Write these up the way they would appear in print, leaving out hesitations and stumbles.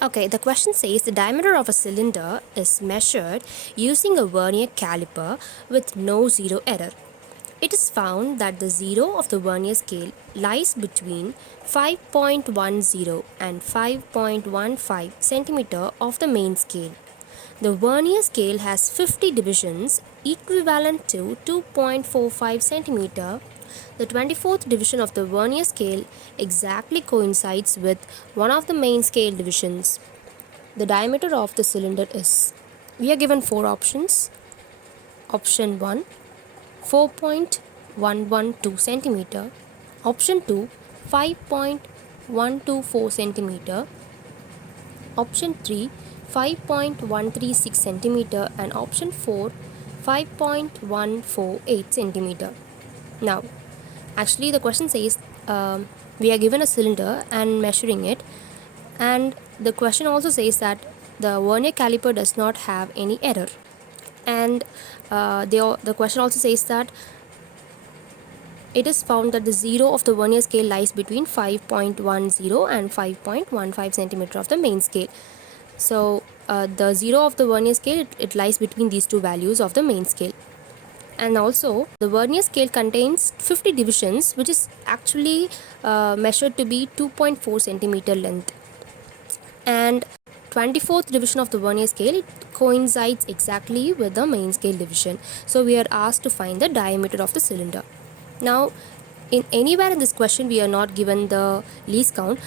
Okay, the question says the diameter of a cylinder is measured using a vernier caliper with no zero error. It is found that the zero of the vernier scale lies between 5.10 and 5.15 centimeter of the main scale. The vernier scale has 50 divisions equivalent to 2.45 centimeter. The 24th division of the vernier scale exactly coincides with one of the main scale divisions. The diameter of the cylinder is. We are given four options. Option 1, 4.112 centimeter. Option 2, 5.124 centimeter. Option 3, 5.136 centimeter, and option 4, 5.148 centimeter. Now, actually the question says we are given a cylinder and measuring it, and the question also says that the vernier caliper does not have any error, and the question also says that it is found that the zero of the vernier scale lies between 5.10 and 5.15 centimeter of the main scale. So the zero of the vernier scale, it lies between these two values of the main scale. And also the vernier scale contains 50 divisions, which is actually measured to be 2.4 centimeter length, and 24th division of the vernier scale, it coincides exactly with the main scale division. So we are asked to find the diameter of the cylinder. Now, in anywhere in this question we are not given the least count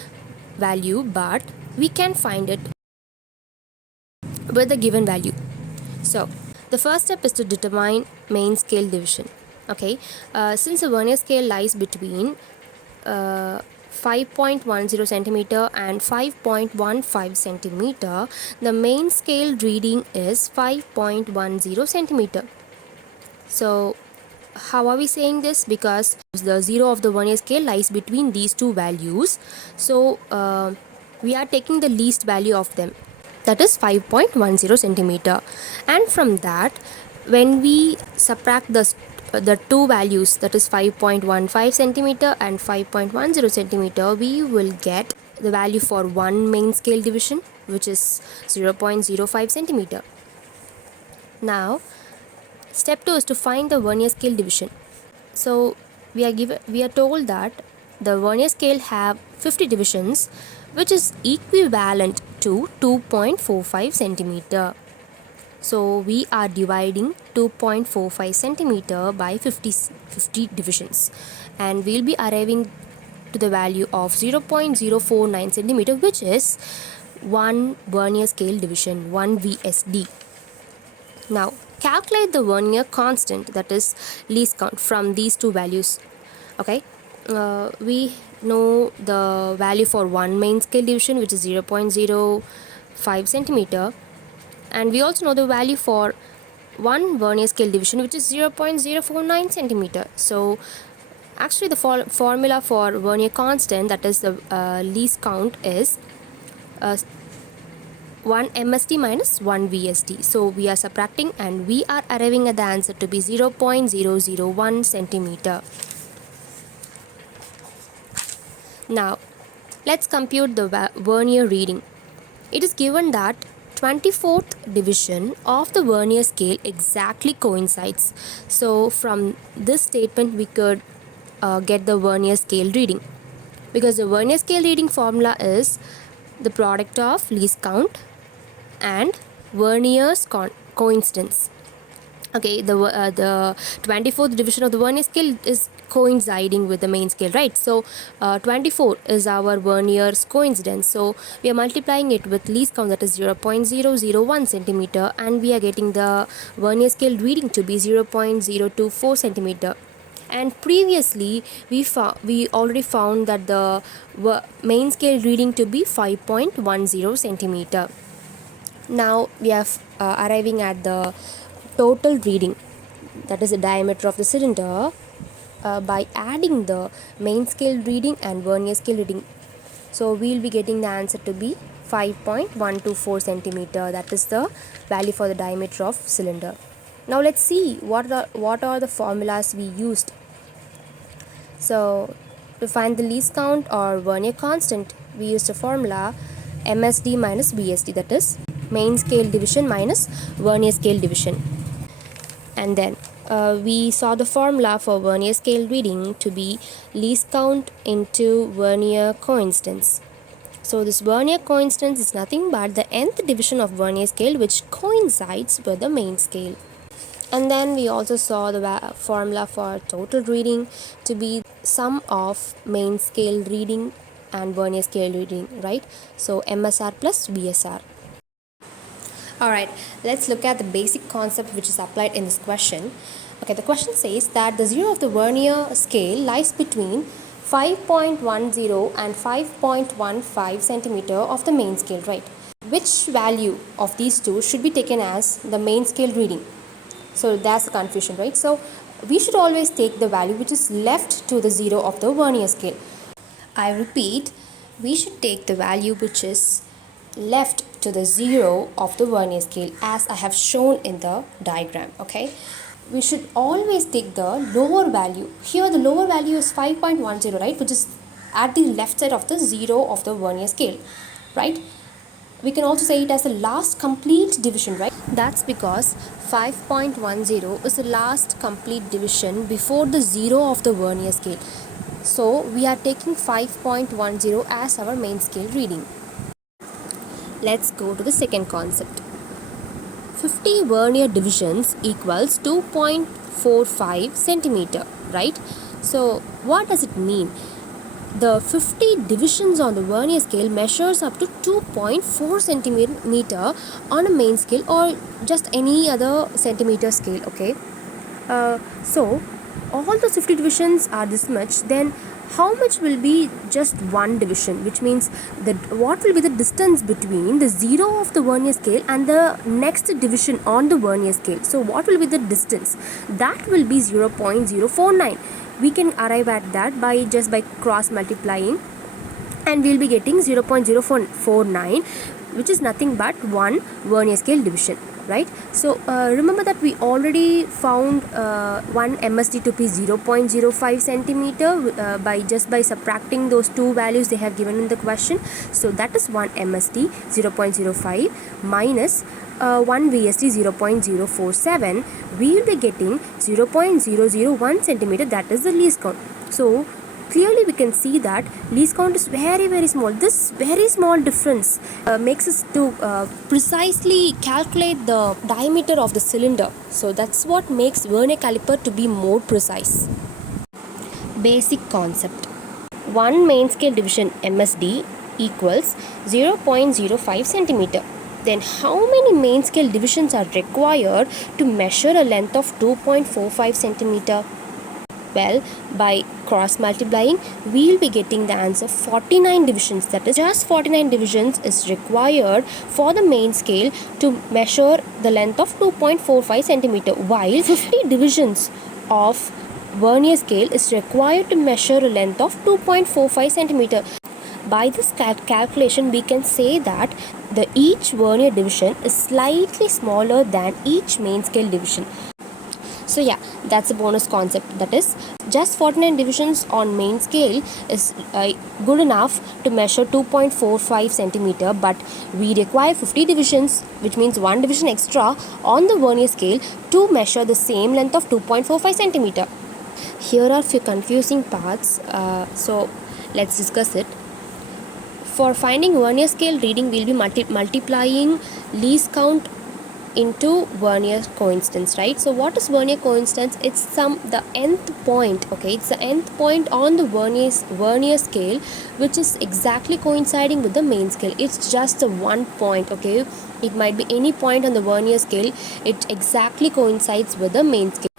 value, but we can find it with the given value. So the first step is to determine main scale division. Okay, since the vernier scale lies between 5.10 centimeter and 5.15 centimeter, the main scale reading is 5.10 centimeter. So how are we saying this? Because the zero of the vernier scale lies between these two values, so we are taking the least value of them, that is 5.10 centimeter, and from that when we subtract the two values, that is 5.15 centimeter and 5.10 centimeter, we will get the value for one main scale division, which is 0.05 centimeter. Now step 2 is to find the vernier scale division. So we are told that the vernier scale have 50 divisions, which is equivalent to 2.45 centimeter. So we are dividing 2.45 centimeter by 50 divisions, and we'll be arriving to the value of 0.049 centimeter, which is one vernier scale division, 1 VSD. Now calculate the vernier constant, that is least count, from these two values. Okay, we know the value for one main scale division, which is 0.05 centimeter, and we also know the value for one vernier scale division, which is 0.049 centimeter. So actually the formula for vernier constant, that is the least count, is 1 MSD minus 1 VSD. So we are subtracting and we are arriving at the answer to be 0.001 centimeter. Now let's compute the vernier reading. It is given that 24th division of the vernier scale exactly coincides. So from this statement we could get the vernier scale reading, because the vernier scale reading formula is the product of least count and vernier's coincidence. Okay, the 24th division of the vernier scale is coinciding with the main scale, right? So 24 is our vernier's coincidence, so we are multiplying it with least count, that is 0.001 centimeter, and we are getting the vernier scale reading to be 0.024 centimeter. And previously we already found that the main scale reading to be 5.10 centimeter. Now we are arriving at the total reading, that is the diameter of the cylinder, by adding the main scale reading and vernier scale reading. So we will be getting the answer to be 5.124 centimeter, that is the value for the diameter of cylinder. Now let's see what are the formulas we used. So to find the least count or vernier constant, we used a formula MSD minus VSD, that is main scale division minus vernier scale division. And then we saw the formula for vernier scale reading to be least count into vernier coincidence. So this vernier coincidence is nothing but the nth division of vernier scale which coincides with the main scale. And then we also saw the formula for total reading to be sum of main scale reading and vernier scale reading, right? So MSR plus VSR. Alright, let's look at the basic concept which is applied in this question. Okay, the question says that the zero of the vernier scale lies between 5.10 and 5.15 centimeter of the main scale, right? Which value of these two should be taken as the main scale reading? So that's the confusion, right? So we should always take the value which is left to the zero of the vernier scale. I repeat, we should take the value which is left to the zero of the vernier scale as I have shown in the diagram. Okay, we should always take the lower value. Here the lower value is 5.10, right, which is at the left side of the zero of the vernier scale, right? We can also say it as the last complete division, right? That's because 5.10 is the last complete division before the zero of the vernier scale. So we are taking 5.10 as our main scale reading. Let's go to the second concept. 50 vernier divisions equals 2.45 centimeter, right? So what does it mean? The 50 divisions on the vernier scale measures up to 2.4 centimeter on a main scale or just any other centimeter scale, okay? So all the 50 divisions are this much, then how much will be just one division, which means that what will be the distance between the zero of the vernier scale and the next division on the vernier scale? So what will be the distance? That will be 0.049. We can arrive at that by cross multiplying, and we'll be getting 0.049, which is nothing but one vernier scale division, right? So remember that we already found one MSD to be 0.05 centimeter by subtracting those two values they have given in the question. So that is one MSD 0.05 minus 1 VSD 0.047. We will be getting 0.001 centimeter, that is the least count. So clearly we can see that least count is very small. This very small difference makes us to precisely calculate the diameter of the cylinder. So that's what makes vernier caliper to be more precise. Basic concept. One main scale division MSD equals 0.05 centimeter. Then how many main scale divisions are required to measure a length of 2.45 centimeter? Well, by cross multiplying, we will be getting the answer 49 divisions. That is, just 49 divisions is required for the main scale to measure the length of 2.45 centimeter, while 50 divisions of vernier scale is required to measure a length of 2.45 centimeter. By this calculation, we can say that each vernier division is slightly smaller than each main scale division. So yeah, that's a bonus concept. That is, just 49 divisions on main scale is good enough to measure 2.45 centimeter, but we require 50 divisions, which means one division extra on the vernier scale to measure the same length of 2.45 centimeter. Here are few confusing parts, so let's discuss it. For finding vernier scale reading, we'll be multiplying least count into vernier coincidence, right? So what is vernier coincidence? It's the nth point, okay? It's the nth point on the vernier scale which is exactly coinciding with the main scale. It's just the one point, okay? It might be any point on the vernier scale. It exactly coincides with the main scale.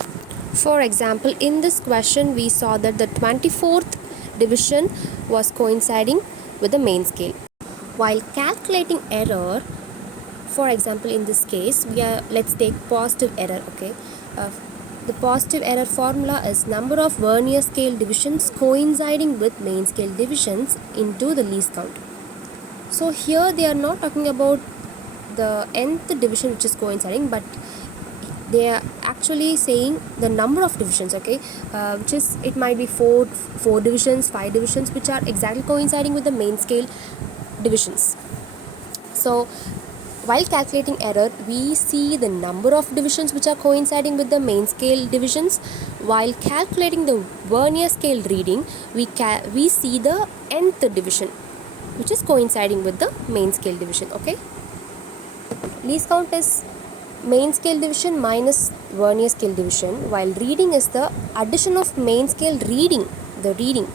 For example, in this question we saw that the 24th division was coinciding with the main scale. While calculating error, for example, in this case, let's take positive error, okay? The positive error formula is number of vernier scale divisions coinciding with main scale divisions into the least count. So here they are not talking about the nth division which is coinciding, but they are actually saying the number of divisions, okay? Which is, it might be 4 divisions, 5 divisions, which are exactly coinciding with the main scale divisions. So while calculating error, we see the number of divisions which are coinciding with the main scale divisions. While calculating the vernier scale reading, we see the nth division which is coinciding with the main scale division. Okay, least count is main scale division minus vernier scale division, while reading is the addition of main scale reading, the reading,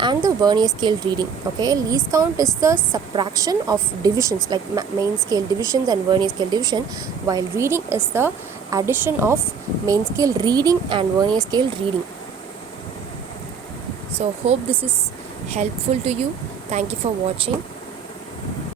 and the vernier scale reading. Okay, least count is the subtraction of divisions like main scale divisions and vernier scale division, while reading is the addition of main scale reading and vernier scale reading. So hope this is helpful to you. Thank you for watching.